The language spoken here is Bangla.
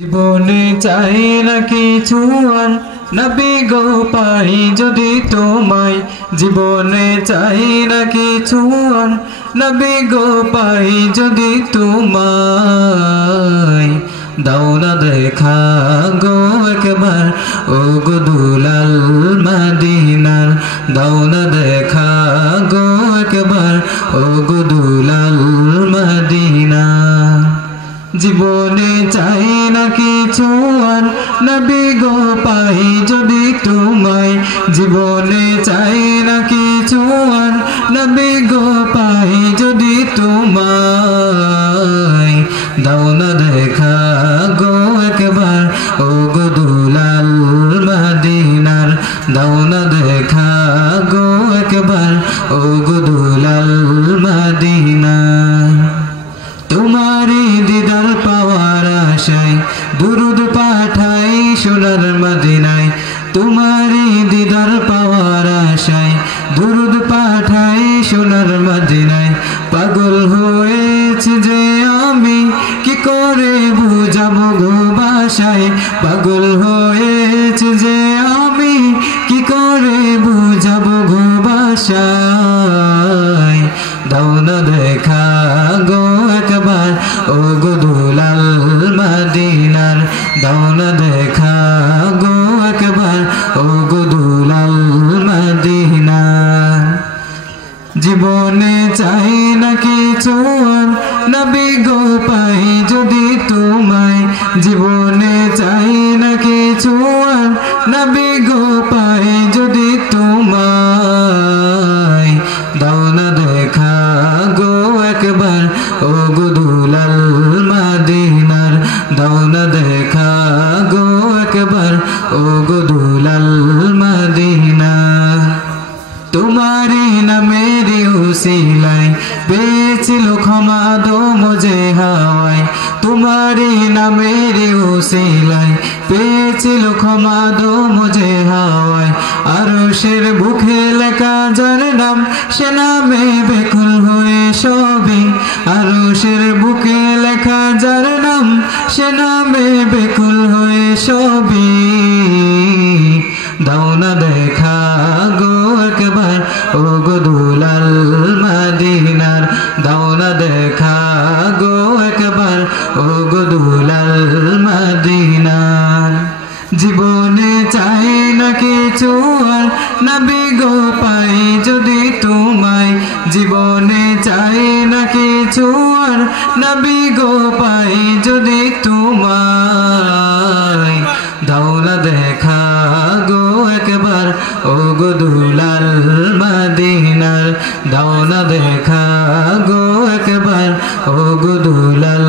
জীবনে চাই না কিছু আর নবী গো পাই যদি তোমায়। জীবনে চাই না কিছু আর নবী গো পাই যদি তোমায়। দাও না দেখা গো একবার ও গো দুলাল মদিনার। দাও না দেখা গো একবার ও গো দুলাল মদিনা। জীবনে চাই না কিছু আর নবী গো পাই যদি তোমায়। জীবনে চাই না কিছু আর নবী গো পাই যদি তোমায়। দাও না দেখা গো একবার ও গো দুলাল মদিনার। দাও না দেখা গো একবার ও গো দুলাল মদিনার। তোমারি দিদার পাওয়ার আশায় দুরুদ পাঠাই সোনার মদিনায়। তোমারি দিদার পাওয়ার আশায় দুরুদ পাঠাই সোনার মদিনায়। পাগল হয়েছি যে আমি কি করে বুঝাবো গো ভাষায়। পাগল হয়েছি যে আমি কি করে বুঝাবো গো ভাষায়। দাও না দেখা গো একবার ও গো দুলাল মদিনার। দাও না দেখা গো একবার ও গো দুলাল মদিনার। জীবনে চাই না কিছু আর নবী গো পাই যদি তোমায়। জীবনে চাই না কিছু আর নবী গো পাই যদি তোমায়। দাও না দেখা গো একবার ও গো দুলাল মদিনার। দাও না দেখা গো একবার ও গো দুলাল মদিনার। তোমারি নামেরি উসিলায় পেয়েছিল ক্ষমা দো মুঝে হাওয়ায়। তোমারি নামেরি উসিলায় পেয়েছিল ক্ষমা দো মুঝে হাওয়ায়। আরশের বুকে লেখা যার নাম সে নামে বেকুল হয়ে সবই। আরশের বুকে লেখা যার নাম সে নামে বেকুল হয়ে সবই। দাও না দেখা গো একবার ও গো দুলাল মদিনার। দাও না দেখা গো একবার ও গো দুলাল মদিনার। জীবনে চাই না কিছু আর নবী গো পাই যদি তোমায়। জীবনে চাই না কিছু আর নবী গো পাই যদি তোমায়। দাও না দেখা গো একবার ও গো দুলাল মদিনার। দাও না দেখা গো একবার ও গো দুলাল